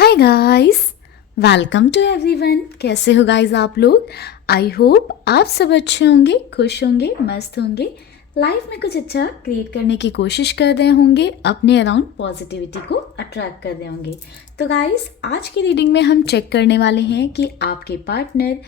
Hi guys, welcome to everyone. कैसे हो guys आप लोग? आई होप आप सब अच्छे होंगे, खुश होंगे, मस्त होंगे, लाइफ में कुछ अच्छा क्रिएट करने की कोशिश कर रहे होंगे, अपने अराउंड पॉजिटिविटी को अट्रैक्ट कर रहे होंगे। तो गाइस, आज की रीडिंग में हम चेक करने वाले हैं कि आपके पार्टनर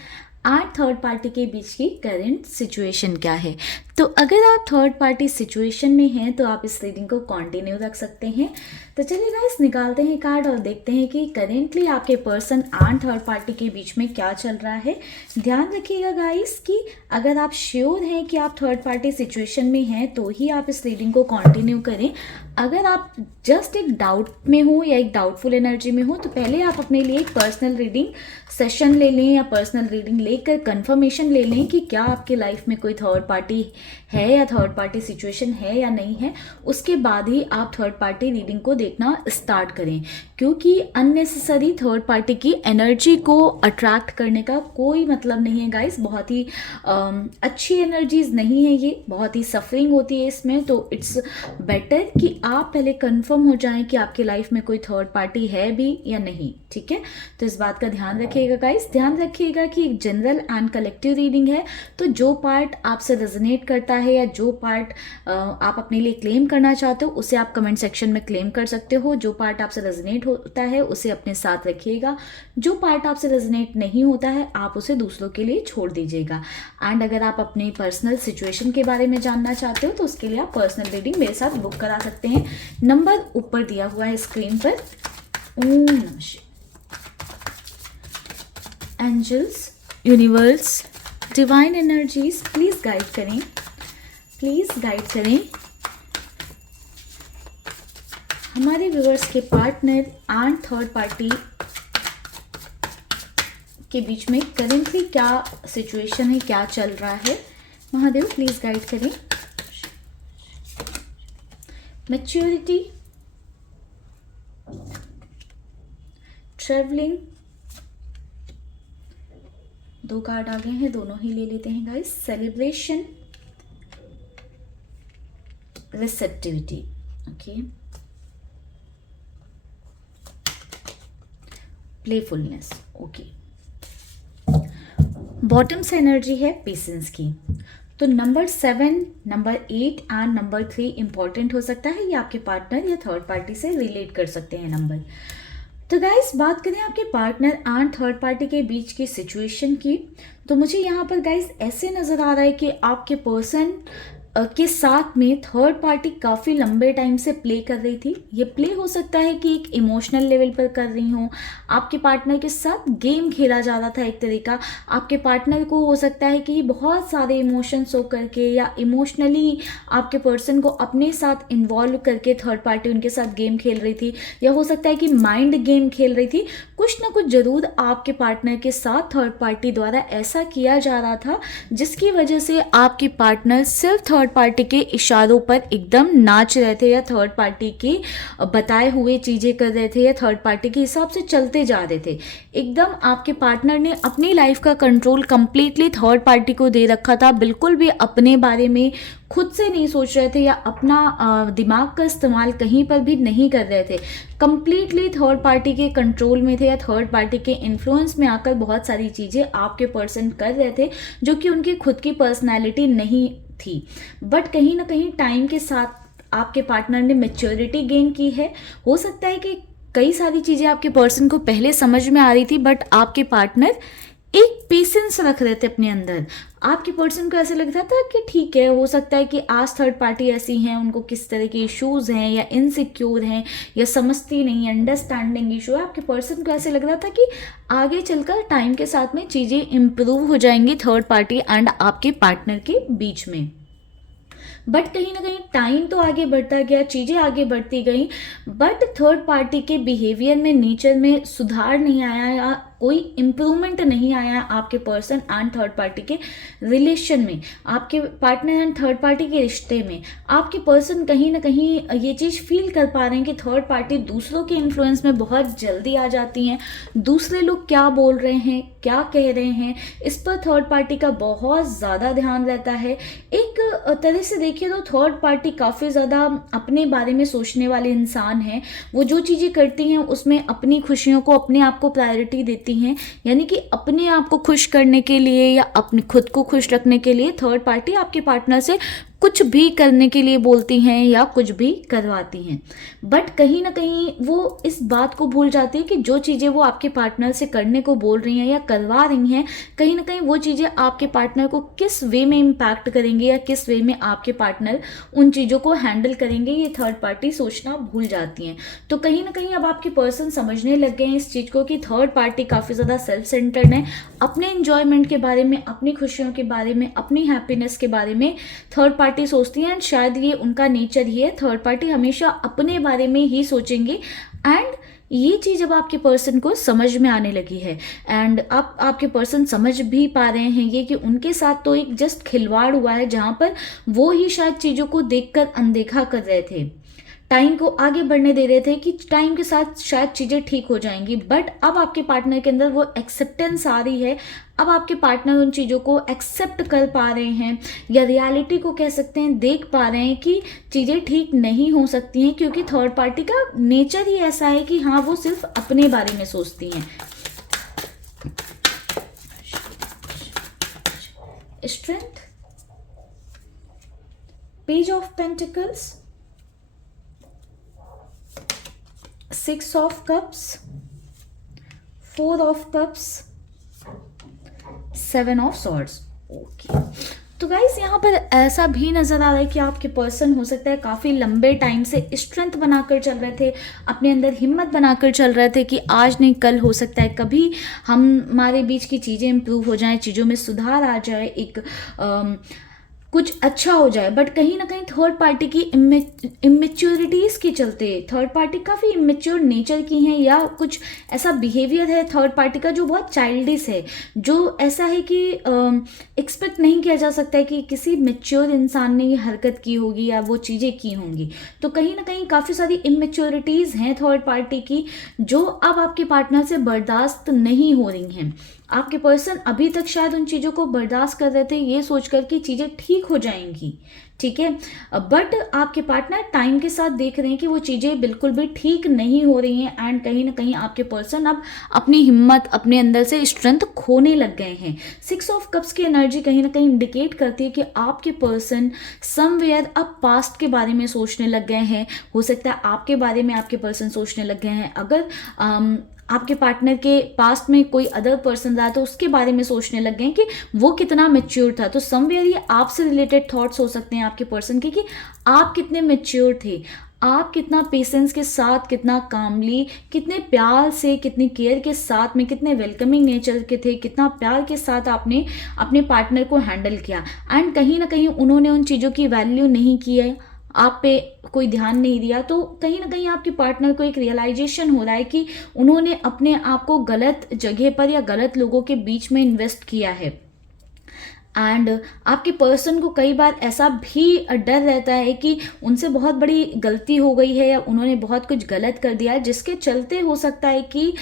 और थर्ड पार्टी के बीच की करंट सिचुएशन क्या है। तो अगर आप थर्ड पार्टी सिचुएशन में हैं तो आप इस रीडिंग को कंटिन्यू रख सकते हैं। तो चलिए गाइस, निकालते हैं कार्ड और देखते हैं कि करेंटली आपके पर्सन और थर्ड पार्टी के बीच में क्या चल रहा है। ध्यान रखिएगा गाइस कि अगर आप श्योर हैं कि आप थर्ड पार्टी सिचुएशन में हैं तो ही आप इस रीडिंग को कंटिन्यू करें। अगर आप जस्ट एक डाउट में हो या एक डाउटफुल एनर्जी में हो तो पहले आप अपने लिए एक पर्सनल रीडिंग सेशन ले लें या पर्सनल रीडिंग लेकर कंफर्मेशन ले लें कि क्या आपके लाइफ में कोई थर्ड पार्टी है या थर्ड पार्टी सिचुएशन है या नहीं है। उसके बाद ही आप थर्ड पार्टी रीडिंग को देखना स्टार्ट करें, क्योंकि अननेसेसरी थर्ड पार्टी की एनर्जी को अट्रैक्ट करने का कोई मतलब नहीं है गाइस। बहुत ही अच्छी एनर्जीज नहीं है ये, बहुत ही सफरिंग होती है इसमें। तो इट्स बेटर कि आप पहले कंफर्म हो जाएं कि आपकी लाइफ में कोई थर्ड पार्टी है भी या नहीं, ठीक है। तो इस बात का ध्यान रखिएगा गाइस। ध्यान रखिएगा कि एक जनरल एंड कलेक्टिव रीडिंग है, तो जो पार्ट आपसे रेजोनेट करता है या जो पार्ट आप अपने लिए क्लेम करना चाहते हो उसे आप कमेंट सेक्शन में क्लेम कर सकते हो। जो पार्ट आपसे रेजोनेट होता है उसे अपने साथ रखिएगा, जो पार्ट आपसे रेजोनेट नहीं होता है आप उसे दूसरों के लिए छोड़ दीजिएगा। एंड अगर आप अपने पर्सनल सिचुएशन के बारे में जानना चाहते हो तो उसके लिए आप पर्सनल रीडिंग मेरे साथ बुक करा सकते हैं। नंबर ऊपर दिया हुआ है स्क्रीन पर। ओम नमः शिवाय। Angels, universe, divine energies please guide करें, प्लीज गाइड करें हमारे व्यूअर्स के पार्टनर एंड थर्ड पार्टी के बीच में करेंटली क्या सिचुएशन है, क्या चल रहा है। महादेव प्लीज गाइड करें। मैच्योरिटी, ट्रेवलिंग, दो कार्ड आ गए हैं, दोनों ही ले लेते हैं guys. Celebration, receptivity, okay, playfulness, okay. Bottom से एनर्जी है पेशेंस की। तो number 7, number 8 and number 3 important हो सकता है। ये आपके पार्टनर या थर्ड पार्टी से रिलेट कर सकते हैं नंबर। तो गाइस, बात करें आपके पार्टनर एंड थर्ड पार्टी के बीच की सिचुएशन की, तो मुझे यहाँ पर गाइस ऐसे नज़र आ रहा है कि आपके पर्सन के साथ में थर्ड पार्टी काफ़ी लंबे टाइम से प्ले कर रही थी। ये प्ले हो सकता है कि एक इमोशनल लेवल पर कर रही हो, आपके पार्टनर के साथ गेम खेला जा रहा था एक तरीका। आपके पार्टनर को हो सकता है कि बहुत सारे इमोशंस हो करके या इमोशनली आपके पर्सन को अपने साथ इन्वॉल्व करके थर्ड पार्टी उनके साथ गेम खेल रही थी, या हो सकता है कि माइंड गेम खेल रही थी। कुछ ना कुछ जरूर आपके पार्टनर के साथ थर्ड पार्टी द्वारा ऐसा किया जा रहा था जिसकी वजह से आपके पार्टनर सिर्फ थर्ड पार्टी के इशारों पर एकदम नाच रहे थे या थर्ड पार्टी की बताए हुए चीज़ें कर रहे थे या थर्ड पार्टी के हिसाब से चलते जा रहे थे। एकदम आपके पार्टनर ने अपनी लाइफ का कंट्रोल कंप्लीटली थर्ड पार्टी को दे रखा था। बिल्कुल भी अपने बारे में खुद से नहीं सोच रहे थे या अपना दिमाग का इस्तेमाल कहीं पर भी नहीं कर रहे थे। कंप्लीटली थर्ड पार्टी के कंट्रोल में थे या थर्ड पार्टी के इन्फ्लुएंस में आकर बहुत सारी चीज़ें आपके पर्सन कर रहे थे जो कि उनकी खुद की पर्सनैलिटी नहीं थी। बट कहीं ना कहीं टाइम के साथ आपके पार्टनर ने मैच्योरिटी गेन की है। हो सकता है कि कई सारी चीज़ें आपके पर्सन को पहले समझ में आ रही थी, बट आपके पार्टनर एक पेशेंस रख रहे थे अपने अंदर। आपके पर्सन को ऐसे लग रहा था कि ठीक है, हो सकता है कि आज थर्ड पार्टी ऐसी हैं, उनको किस तरह के इश्यूज हैं या इनसिक्योर हैं या समझती नहीं, अंडरस्टैंडिंग इशू है। आपके पर्सन को ऐसे लग रहा था कि आगे चलकर टाइम के साथ में चीज़ें इम्प्रूव हो जाएंगी थर्ड पार्टी एंड आपके पार्टनर के बीच में। बट कहीं ना कहीं टाइम तो आगे बढ़ता गया, चीज़ें आगे बढ़ती गई, बट थर्ड पार्टी के बिहेवियर में, नेचर में सुधार नहीं आया या कोई इम्प्रूवमेंट नहीं आया है आपके पर्सन एंड थर्ड पार्टी के रिलेशन में, आपके पार्टनर एंड थर्ड पार्टी के रिश्ते में। आपके पर्सन कहीं ना कहीं ये चीज़ फील कर पा रहे हैं कि थर्ड पार्टी दूसरों के इन्फ्लुएंस में बहुत जल्दी आ जाती हैं, दूसरे लोग क्या बोल रहे हैं, क्या कह रहे हैं, इस पर थर्ड पार्टी का बहुत ज़्यादा ध्यान रहता है। एक तरह से देखिए तो थर्ड पार्टी काफ़ी ज़्यादा अपने बारे में सोचने वाले इंसान हैं। वो जो चीज़ें करती हैं उसमें अपनी खुशियों को, अपने आप को प्रायोरिटी देती हैं, यानी कि अपने आप को खुश करने के लिए या अपने खुद को खुश रखने के लिए थर्ड पार्टी आपके पार्टनर से कुछ भी करने के लिए बोलती हैं या कुछ भी करवाती हैं। बट कहीं ना कहीं वो इस बात को भूल जाती है कि जो चीज़ें वो आपके पार्टनर से करने को बोल रही हैं या करवा रही हैं, कहीं ना कहीं वो चीज़ें आपके पार्टनर को किस वे में इम्पैक्ट करेंगे या किस वे में आपके पार्टनर उन चीज़ों को हैंडल करेंगे, ये थर्ड पार्टी सोचना भूल जाती हैं। तो कहीं ना कहीं अब आपके पर्सन समझने लग गए हैं इस चीज़ को कि थर्ड पार्टी काफ़ी ज़्यादा सेल्फ सेंटर्ड है, अपने इंजॉयमेंट के बारे में, अपनी खुशियों के बारे में, अपनी हैप्पीनेस के बारे में थर्ड पार्टी सोचती हैं। एंड शायद ये उनका नेचर ही है, थर्ड पार्टी हमेशा अपने बारे में ही सोचेंगे। एंड ये चीज़ अब आपके पर्सन को समझ में आने लगी है एंड अब आपके पर्सन समझ भी पा रहे हैं ये कि उनके साथ तो एक जस्ट खिलवाड़ हुआ है, जहाँ पर वो ही शायद चीज़ों को देखकर अनदेखा कर रहे थे, टाइम को आगे बढ़ने दे रहे थे कि टाइम के साथ शायद चीज़ें ठीक हो जाएंगी। बट अब आपके पार्टनर के अंदर वो एक्सेप्टेंस आ रही है, अब आपके पार्टनर उन चीज़ों को एक्सेप्ट कर पा रहे हैं या रियलिटी को कह सकते हैं देख पा रहे हैं कि चीज़ें ठीक नहीं हो सकती हैं, क्योंकि थर्ड पार्टी का नेचर ही ऐसा है कि हाँ वो सिर्फ अपने बारे में सोचती हैं। Strength, page of pentacles, 6 of cups, 4 of cups, 7 of swords. Okay, तो गाइस यहाँ पर ऐसा भी नज़र आ रहा है कि आपके पर्सन हो सकता है काफ़ी लंबे टाइम से स्ट्रेंथ बनाकर चल रहे थे, अपने अंदर हिम्मत बनाकर चल रहे थे कि आज नहीं कल हो सकता है कभी हमारे बीच की चीज़ें इंप्रूव हो जाएं, चीज़ों में सुधार आ जाए, एक कुछ अच्छा हो जाए। बट कहीं ना कहीं थर्ड पार्टी की इमेच्योरिटीज़ के चलते थर्ड पार्टी काफ़ी इमेच्योर नेचर की हैं या कुछ ऐसा बिहेवियर है थर्ड पार्टी का जो बहुत चाइल्डिश है, जो ऐसा है कि एक्सपेक्ट नहीं किया जा सकता है कि किसी मेच्योर इंसान ने ये हरकत की होगी या वो चीज़ें की होंगी। तो कहीं ना कहीं काफ़ी सारी इमेच्योरिटीज़ हैं थर्ड पार्टी की जो अब आपके पार्टनर से बर्दाश्त नहीं हो रही हैं। आपके पर्सन अभी तक शायद उन चीज़ों को बर्दाश्त कर रहे थे ये सोचकर कि चीज़ें ठीक हो जाएंगी, ठीक है, बट आपके पार्टनर टाइम के साथ देख रहे हैं कि वो चीज़ें बिल्कुल भी ठीक नहीं हो रही हैं एंड कहीं ना कहीं आपके पर्सन अब अपनी हिम्मत, अपने अंदर से स्ट्रेंथ खोने लग गए हैं। 6 ऑफ कप्स की एनर्जी कहीं ना कहीं इंडिकेट करती है कि आपके पर्सन समवेयर अब पास्ट के बारे में सोचने लग गए हैं। हो सकता है आपके बारे में आपके पर्सन सोचने लग गए हैं। अगर आपके पार्टनर के पास्ट में कोई अदर पर्सन रहा तो उसके बारे में सोचने लग गए कि वो कितना मैच्योर था। तो समवेयर ये आपसे रिलेटेड थॉट्स हो सकते हैं आपके पर्सन के कि आप कितने मैच्योर थे, आप कितना पेशेंस के साथ, कितना कामली, कितने प्यार से, कितनी केयर के साथ में, कितने वेलकमिंग नेचर के थे, कितना प्यार के साथ आपने अपने पार्टनर को हैंडल किया। एंड कहीं ना कहीं उन्होंने उन चीज़ों की वैल्यू नहीं की है, आप पे कोई ध्यान नहीं दिया। तो कहीं ना कहीं आपके पार्टनर को एक रियलाइजेशन हो रहा है कि उन्होंने अपने आप को गलत जगह पर या गलत लोगों के बीच में इन्वेस्ट किया है। एंड आपके पर्सन को कई बार ऐसा भी डर रहता है कि उनसे बहुत बड़ी गलती हो गई है या उन्होंने बहुत कुछ गलत कर दिया है, जिसके चलते हो सकता है कि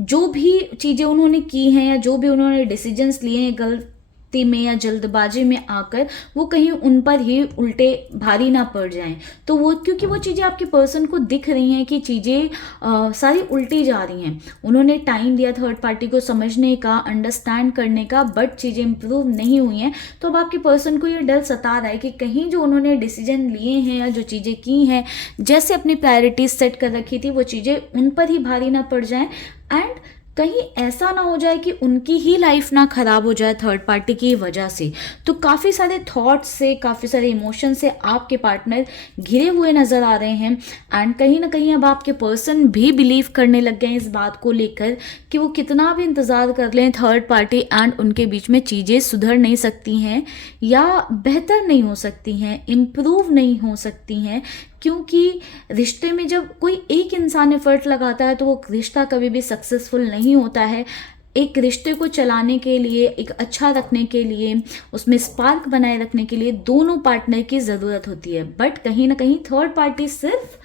जो भी चीज़ें उन्होंने की हैं या जो भी उन्होंने डिसीजंस लिए हैं गलती में या जल्दबाजी में आकर, वो कहीं उन पर ही उल्टे भारी ना पड़ जाएं। तो वो क्योंकि वो चीज़ें आपके पर्सन को दिख रही हैं कि चीज़ें सारी उल्टी जा रही हैं। उन्होंने टाइम दिया थर्ड पार्टी को समझने का, अंडरस्टैंड करने का, बट चीज़ें इंप्रूव नहीं हुई हैं। तो अब आपके पर्सन को ये डर सता रहा है कि कहीं जो उन्होंने डिसीजन लिए हैं या जो चीज़ें की हैं, जैसे अपनी प्रायोरिटीज सेट कर रखी थी, वो चीज़ें उन पर ही भारी ना पड़ जाएं एंड कहीं ऐसा ना हो जाए कि उनकी ही लाइफ ना खराब हो जाए थर्ड पार्टी की वजह से। तो काफ़ी सारे थॉट्स से, काफ़ी सारे इमोशन से आपके पार्टनर घिरे हुए नज़र आ रहे हैं एंड कहीं ना कहीं अब आपके पर्सन भी बिलीव करने लग गए हैं इस बात को लेकर कि वो कितना भी इंतज़ार कर लें थर्ड पार्टी एंड उनके बीच में चीज़ें सुधर नहीं सकती हैं या बेहतर नहीं हो सकती हैं, इम्प्रूव नहीं हो सकती हैं, क्योंकि रिश्ते में जब कोई एक इंसान एफर्ट लगाता है तो वो रिश्ता कभी भी सक्सेसफुल नहीं होता है। एक रिश्ते को चलाने के लिए, एक अच्छा रखने के लिए, उसमें स्पार्क बनाए रखने के लिए दोनों पार्टनर की ज़रूरत होती है। बट कहीं ना कहीं थर्ड पार्टी सिर्फ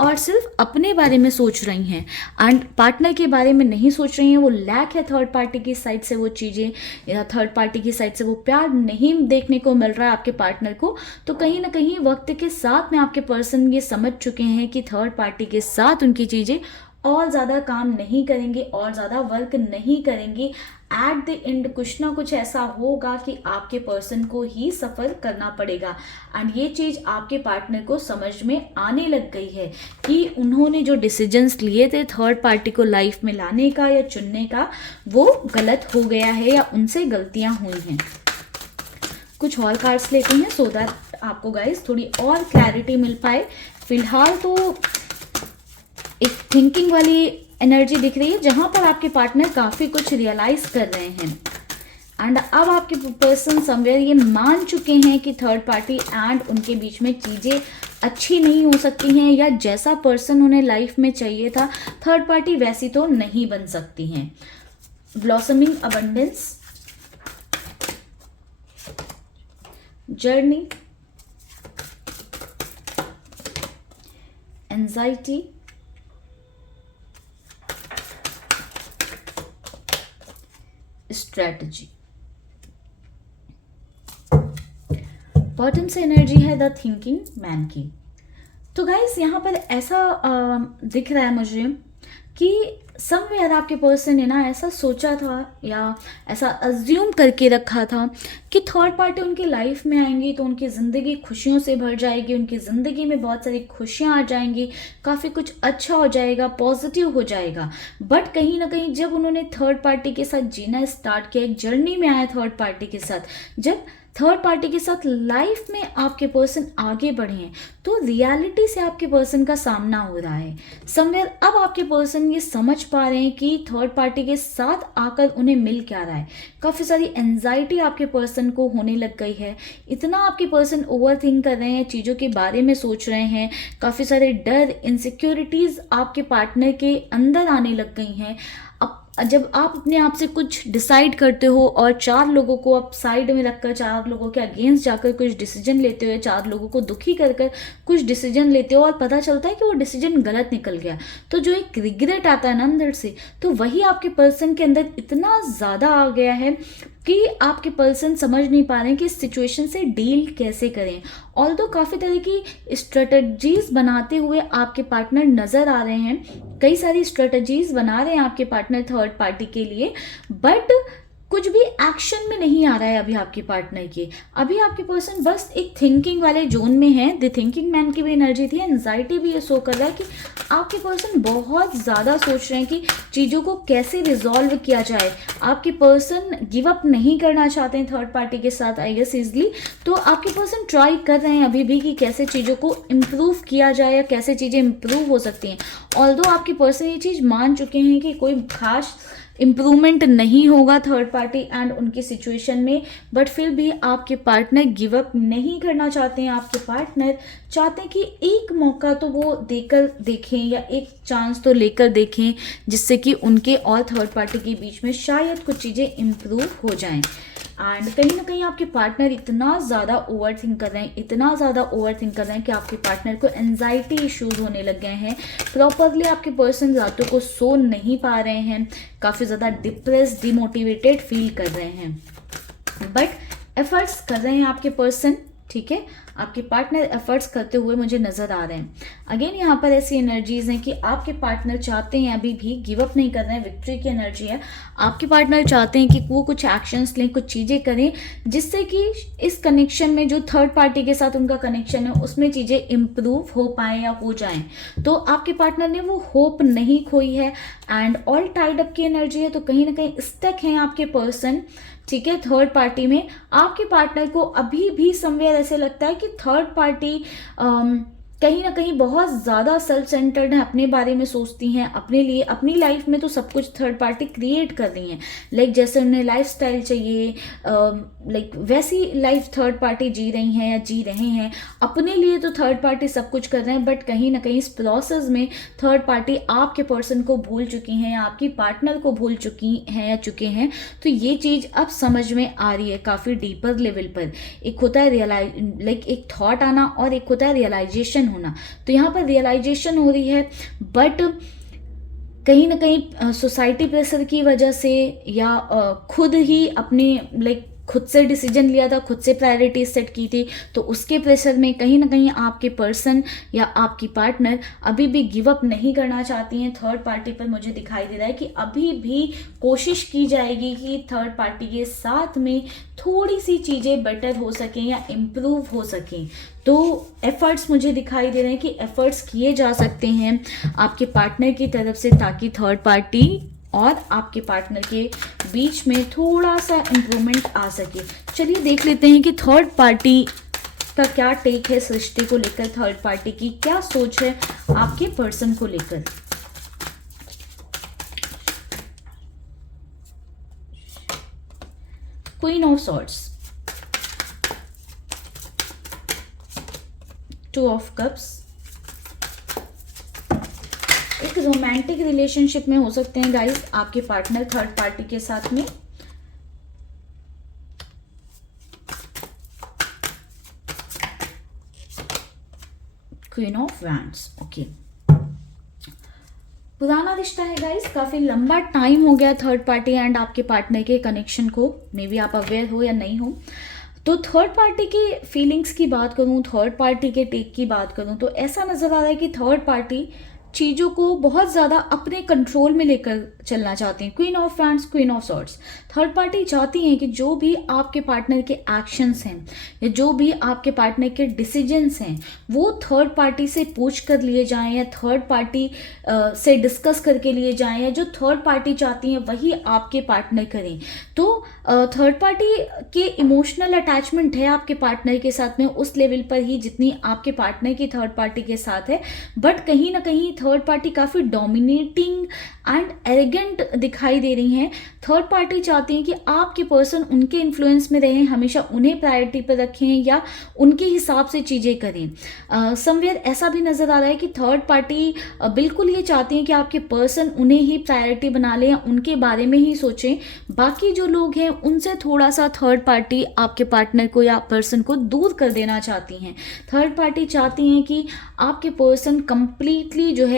और सिर्फ अपने बारे में सोच रही हैं एंड पार्टनर के बारे में नहीं सोच रही हैं। वो लैक है थर्ड पार्टी की साइड से वो चीज़ें, या थर्ड पार्टी की साइड से वो प्यार नहीं देखने को मिल रहा है आपके पार्टनर को। तो कहीं ना कहीं वक्त के साथ में आपके पर्सन ये समझ चुके हैं कि थर्ड पार्टी के साथ उनकी चीज़ें और ज़्यादा काम नहीं करेंगे और ज़्यादा वर्क नहीं करेंगी। एट द एंड कुछ ना कुछ ऐसा होगा कि आपके पर्सन को ही सफ़र करना पड़ेगा। एंड ये चीज़ आपके पार्टनर को समझ में आने लग गई है कि उन्होंने जो डिसीजंस लिए थे थर्ड पार्टी को लाइफ में लाने का या चुनने का, वो गलत हो गया है या उनसे गलतियां हुई हैं। कुछ और कार्ड्स लेते हैं सो दैट आपको गाइस थोड़ी और क्लैरिटी मिल पाए। फिलहाल तो एक थिंकिंग वाली एनर्जी दिख रही है जहां पर आपके पार्टनर काफ़ी कुछ रियलाइज कर रहे हैं एंड अब आपके पर्सन समवेयर ये मान चुके हैं कि थर्ड पार्टी एंड उनके बीच में चीज़ें अच्छी नहीं हो सकती हैं, या जैसा पर्सन उन्हें लाइफ में चाहिए था थर्ड पार्टी वैसी तो नहीं बन सकती हैं। Blossoming abundance, journey, anxiety, strategy. Bottom से एनर्जी है द थिंकिंग मैन की। तो गाइस यहाँ पर ऐसा दिख रहा है मुझे कि समवेयर आपके पर्सन ने ना ऐसा सोचा था या ऐसा अज्यूम करके रखा था कि थर्ड पार्टी उनकी लाइफ में आएंगी तो उनकी ज़िंदगी खुशियों से भर जाएगी, उनकी ज़िंदगी में बहुत सारी खुशियाँ आ जाएंगी, काफ़ी कुछ अच्छा हो जाएगा, पॉजिटिव हो जाएगा। बट कहीं ना कहीं जब उन्होंने थर्ड पार्टी के साथ जीना स्टार्ट किया, एक जर्नी में आया थर्ड पार्टी के साथ, जब थर्ड पार्टी के साथ लाइफ में आपके पर्सन आगे बढ़े हैं तो रियलिटी से आपके पर्सन का सामना हो रहा है। समवेयर अब आपके पर्सन ये समझ पा रहे हैं कि थर्ड पार्टी के साथ आकर उन्हें मिल क्या रहा है। काफ़ी सारी एंजाइटी आपके पर्सन को होने लग गई है, इतना आपके पर्सन ओवर थिंक कर रहे हैं, चीज़ों के बारे में सोच रहे हैं, काफ़ी सारे डर, इनसिक्योरिटीज़ आपके पार्टनर के अंदर आने लग गई हैं। जब आप अपने आप से कुछ डिसाइड करते हो और चार लोगों को आप साइड में रखकर, चार लोगों के अगेंस्ट जाकर कुछ डिसीजन लेते हो, चार लोगों को दुखी कर कर कुछ डिसीजन लेते हो और पता चलता है कि वो डिसीजन गलत निकल गया, तो जो एक रिग्रेट आता है ना अंदर से, तो वही आपके पर्सन के अंदर इतना ज़्यादा आ गया है कि आपके पर्सन समझ नहीं पा रहे हैं कि इस सिचुएशन से डील कैसे करें। ऑल्दो काफ़ी तरह की स्ट्रेटजीज बनाते हुए आपके पार्टनर नज़र आ रहे हैं, कई सारी स्ट्रेटजीज बना रहे हैं आपके पार्टनर थर्ड पार्टी के लिए, बट कुछ भी एक्शन में नहीं आ रहा है अभी आपके पार्टनर के। अभी आपके पर्सन बस एक थिंकिंग वाले जोन में है। द थिंकिंग मैन की भी एनर्जी थी, एंजाइटी भी ये शो कर रहा है कि आपके पर्सन बहुत ज़्यादा सोच रहे हैं कि चीज़ों को कैसे रिजॉल्व किया जाए। आपके पर्सन गिव अप नहीं करना चाहते हैं थर्ड पार्टी के साथ आई गेस इजली, तो आपके पर्सन ट्राई कर रहे हैं अभी भी कि कैसे चीज़ों को इम्प्रूव किया जाए या कैसे चीज़ें इम्प्रूव हो सकती हैं। ऑल्दो आपके पर्सन ये चीज़ मान चुके हैं कि कोई खास इम्प्रूवमेंट नहीं होगा थर्ड पार्टी एंड उनकी सिचुएशन में, बट फिर भी आपके पार्टनर गिव अप नहीं करना चाहते हैं। आपके पार्टनर चाहते हैं कि एक मौका तो वो देकर देखें या एक चांस तो लेकर देखें, जिससे कि उनके और थर्ड पार्टी के बीच में शायद कुछ चीज़ें इम्प्रूव हो जाएं। एंड कहीं ना कहीं आपके पार्टनर इतना ज़्यादा ओवर थिंक कर रहे हैं, इतना ज़्यादा ओवर थिंक कर रहे हैं कि आपके पार्टनर को एंजाइटी इश्यूज होने लग गए हैं। प्रॉपरली आपके पर्सन रातों को सो नहीं पा रहे हैं, काफ़ी ज़्यादा डिप्रेस, डिमोटिवेटेड फील कर रहे हैं, बट एफर्ट्स कर रहे हैं आपके पर्सन। ठीक है, आपके पार्टनर एफर्ट्स करते हुए मुझे नज़र आ रहे हैं। अगेन यहाँ पर ऐसी एनर्जीज हैं कि आपके पार्टनर चाहते हैं, अभी भी गिव अप नहीं कर रहे हैं, विक्ट्री की एनर्जी है। आपके पार्टनर चाहते हैं कि वो कुछ एक्शंस लें, कुछ चीज़ें करें, जिससे कि इस कनेक्शन में जो थर्ड पार्टी के साथ उनका कनेक्शन है उसमें चीज़ें इम्प्रूव हो पाएँ या हो जाएँ। तो आपके पार्टनर ने वो होप नहीं खोई है एंड ऑल टाइड अप की एनर्जी है। तो कहीं ना कहीं स्टक हैं आपके पर्सन, ठीक है, थर्ड पार्टी में। आपके पार्टनर को अभी भी समवेयर ऐसे लगता है कि थर्ड पार्टी कहीं ना कहीं बहुत ज़्यादा सेल्फ सेंटर्ड हैं, अपने बारे में सोचती हैं, अपने लिए अपनी लाइफ में तो सब कुछ थर्ड पार्टी क्रिएट कर रही हैं। लाइक जैसे उन्हें लाइफस्टाइल चाहिए, लाइक वैसी लाइफ थर्ड पार्टी जी रही हैं या जी रहे हैं। अपने लिए तो थर्ड पार्टी सब कुछ कर रहे हैं, बट कहीं ना कहीं इस प्रोसेस में थर्ड पार्टी आपके पर्सन को भूल चुकी हैं या आपकी पार्टनर को भूल चुकी हैं या चुके हैं। तो ये चीज़ अब समझ में आ रही है काफ़ी डीपर लेवल पर। एक होता है लाइक एक थॉट आना और एक होता है रियलाइजेशन होना। तो यहाँ पर रियलाइजेशन हो रही है, बट कहीं ना कहीं सोसाइटी प्रेशर की वजह से या खुद ही अपने लाइक खुद से डिसीजन लिया था, खुद से प्रायोरिटी सेट की थी, तो उसके प्रेशर में कहीं ना कहीं आपके पर्सन या आपकी पार्टनर अभी भी गिव अप नहीं करना चाहती हैं थर्ड पार्टी पर। मुझे दिखाई दे रहा है कि अभी भी कोशिश की जाएगी कि थर्ड पार्टी के साथ में थोड़ी सी चीज़ें बेटर हो सकें या इम्प्रूव हो सकें। तो एफर्ट्स मुझे दिखाई दे रहे हैं कि एफर्ट्स किए जा सकते हैं आपके पार्टनर की तरफ से, ताकि थर्ड पार्टी और आपके पार्टनर के बीच में थोड़ा सा इम्प्रूवमेंट आ सके। चलिए देख लेते हैं कि थर्ड पार्टी का क्या टेक है इस रिश्ते को लेकर, थर्ड पार्टी की क्या सोच है आपके पर्सन को लेकर। Queen of swords, two of cups, एक रोमांटिक रिलेशनशिप में हो सकते हैं गाइस आपके पार्टनर थर्ड पार्टी के साथ में। Queen of wands, okay. पुराना रिश्ता है गाइस, काफी लंबा टाइम हो गया थर्ड पार्टी एंड आपके पार्टनर के कनेक्शन को, मे बी आप अवेयर हो या नहीं हो। तो थर्ड पार्टी की फीलिंग्स की बात करूं, थर्ड पार्टी के टेक की बात करूं, तो ऐसा नजर आ रहा है कि थर्ड पार्टी चीज़ों को बहुत ज़्यादा अपने कंट्रोल में लेकर चलना चाहते हैं। Queen of wands, queen of swords, third party चाहती हैं कि जो भी आपके पार्टनर के एक्शंस हैं या जो भी आपके पार्टनर के डिसीजंस हैं वो थर्ड पार्टी से पूछ कर लिए जाएं या थर्ड पार्टी से डिस्कस करके लिए जाएं, या जो थर्ड पार्टी चाहती हैं वही आपके पार्टनर करें। तो थर्ड पार्टी के इमोशनल अटैचमेंट है आपके पार्टनर के साथ में उस लेवल पर ही जितनी आपके पार्टनर की थर्ड पार्टी के साथ है, बट कहीं ना कहीं थर्ड पार्टी काफ़ी डोमिनेटिंग एंड एरोगेंट दिखाई दे रही हैं। थर्ड पार्टी चाहती हैं कि आपके पर्सन उनके इन्फ्लुएंस में रहें, हमेशा उन्हें प्रायोरिटी पर रखें या उनके हिसाब से चीज़ें करें। समवेयर ऐसा भी नज़र आ रहा है कि थर्ड पार्टी बिल्कुल ये चाहती हैं कि आपके पर्सन उन्हें ही प्रायोरिटी बना लें या उनके बारे में ही सोचें। बाकी जो लोग हैं उनसे थोड़ा सा थर्ड पार्टी आपके पार्टनर को या पर्सन को दूर कर देना चाहती हैं। थर्ड पार्टी चाहती हैं कि आपके पर्सन कंप्लीटली जो है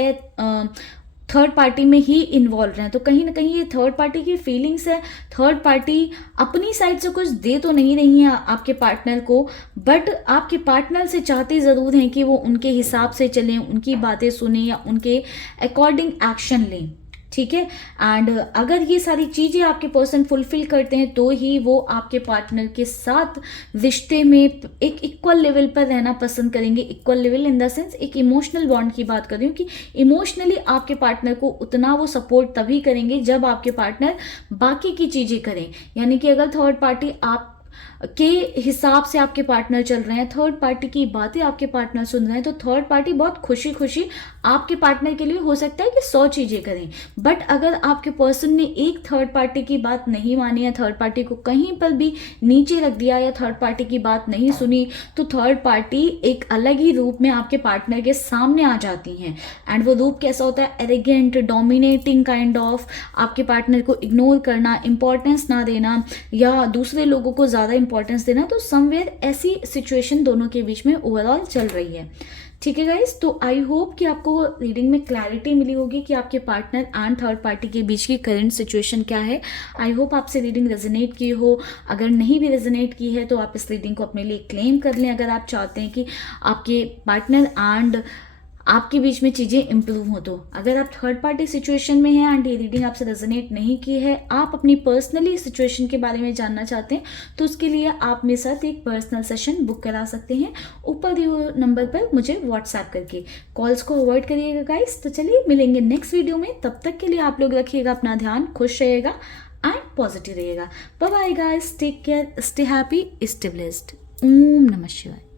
थर्ड पार्टी में ही इन्वॉल्व रहें। तो कहीं ना कहीं ये थर्ड पार्टी की फीलिंग्स है। थर्ड पार्टी अपनी साइड से कुछ दे तो नहीं रही है आपके पार्टनर को, बट आपके पार्टनर से चाहती ज़रूर हैं कि वो उनके हिसाब से चलें, उनकी बातें सुने या उनके अकॉर्डिंग एक्शन लें। ठीक है, एंड अगर ये सारी चीज़ें आपके पर्सन फुलफिल करते हैं तो ही वो आपके पार्टनर के साथ रिश्ते में एक इक्वल लेवल पर रहना पसंद करेंगे। Equal level in the sense एक इमोशनल बॉन्ड की बात कर रही हूँ कि इमोशनली आपके पार्टनर को उतना वो सपोर्ट तभी करेंगे जब आपके पार्टनर बाकी की चीज़ें करें। यानी कि अगर थर्ड पार्टी आप के हिसाब से आपके पार्टनर चल रहे हैं, थर्ड पार्टी की बातें आपके पार्टनर सुन रहे हैं, तो थर्ड पार्टी बहुत खुशी खुशी आपके पार्टनर के लिए हो सकता है कि 100 चीज़ें करें। बट अगर आपके पर्सन ने एक थर्ड पार्टी की बात नहीं मानी या थर्ड पार्टी को कहीं पर भी नीचे रख दिया या थर्ड पार्टी की बात नहीं सुनी, तो थर्ड पार्टी एक अलग ही रूप में आपके पार्टनर के सामने आ जाती हैं। एंड वो रूप कैसा होता है? एरोगेंट, डोमिनेटिंग काइंड ऑफ, आपके पार्टनर को इग्नोर करना, इंपॉर्टेंस ना देना या दूसरे लोगों को ज़्यादा इंपॉर्टेंस देना। तो समवेयर ऐसी सिचुएशन दोनों के बीच में ओवरऑल चल रही है। ठीक है गाइस, तो आई होप कि आपको रीडिंग में क्लैरिटी मिली होगी कि आपके पार्टनर एंड थर्ड पार्टी के बीच की करंट सिचुएशन क्या है। आई होप आपसे रीडिंग रेजोनेट की हो। अगर नहीं भी रेजोनेट की है तो आप इस रीडिंग को अपने लिए क्लेम कर लें अगर आप चाहते हैं कि आपके पार्टनर एंड आपके बीच में चीज़ें इंप्रूव हो। तो अगर आप थर्ड पार्टी सिचुएशन में हैं एंड ये रीडिंग आपसे रेजोनेट नहीं की है, आप अपनी पर्सनली सिचुएशन के बारे में जानना चाहते हैं, तो उसके लिए आप मेरे साथ एक पर्सनल सेशन बुक करा सकते हैं ऊपर दिए हुए नंबर पर मुझे व्हाट्सएप करके। कॉल्स को अवॉइड करिएगा गाइस। तो चलिए मिलेंगे नेक्स्ट वीडियो में, तब तक के लिए आप लोग रखिएगा अपना ध्यान, खुश रहिएगा एंड पॉजिटिव रहिएगा। Bye bye guys, take care, stay happy, stay blessed. ओम नमः शिवाय।